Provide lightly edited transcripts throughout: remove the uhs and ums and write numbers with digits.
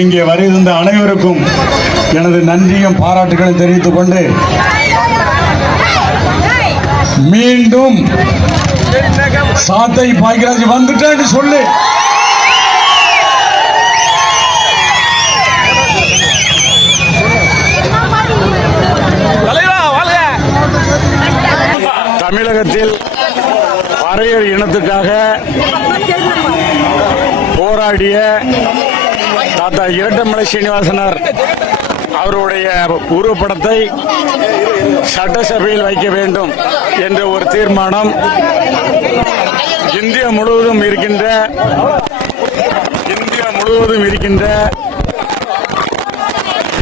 இங்கே வருகின்ற அனைவருக்கும் எனது நன்றியும் பாராட்டுகளை தெரிவித்துக் கொண்டு மீண்டும் சாத்தை பாய்கிறாஜி வந்துட்டேன்னு சொல்லு. தமிழகத்தில் பறையர் இனத்துக்காக போராடிய தாத்தா இரட்டமலை சீனிவாசனார் அவருடைய உருவப்படத்தை சட்டசபையில் வைக்க வேண்டும் என்ற ஒரு தீர்மானம் இந்தியா முழுவதும் இருக்கின்ற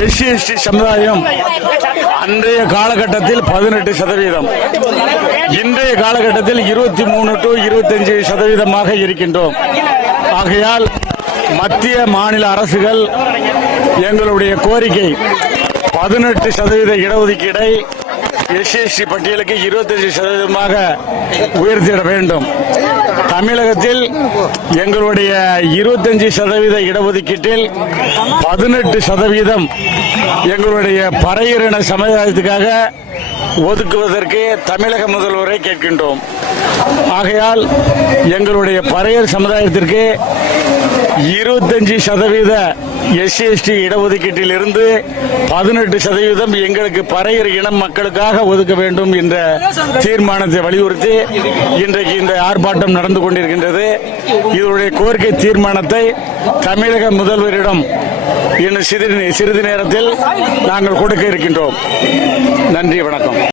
எஸ்சி எஸ்டி சமுதாயம் அன்றைய காலகட்டத்தில் 18%, இன்றைய காலகட்டத்தில் 23 to 25% இருக்கின்றோம். ஆகையால் மத்திய மாநில அரசுகள் எங்களுடைய கோரிக்கை 18% இடஒதுக்கீடை எஸ்சி பட்டியலுக்கு 25% உயர்த்திட வேண்டும். தமிழகத்தில் எங்களுடைய 25% இடஒதுக்கீட்டில் 18% எங்களுடைய பறையரின சமுதாயத்துக்காக ஒதுக்குவதற்கு தமிழக முதல்வரை கேட்கின்றோம். ஆகையால் எங்களுடைய பறையர் சமுதாயத்திற்கு 25% எஸ்சி எஸ்டி இடஒதுக்கீட்டில் இருந்து 18% எங்களுக்கு பறையர் இனம் மக்களுக்காக ஒதுக்க வேண்டும் என்ற தீர்மானத்தை வலியுறுத்தி இன்றைக்கு இந்த ஆர்ப்பாட்டம் நடந்து கொண்டிருக்கின்றது. இதனுடைய கோரிக்கை தீர்மானத்தை தமிழக முதல்வரிடம் இன்னும் சிறிது நேரத்தில் நாங்கள் கொடுக்க இருக்கின்றோம். நன்றி, வணக்கம்.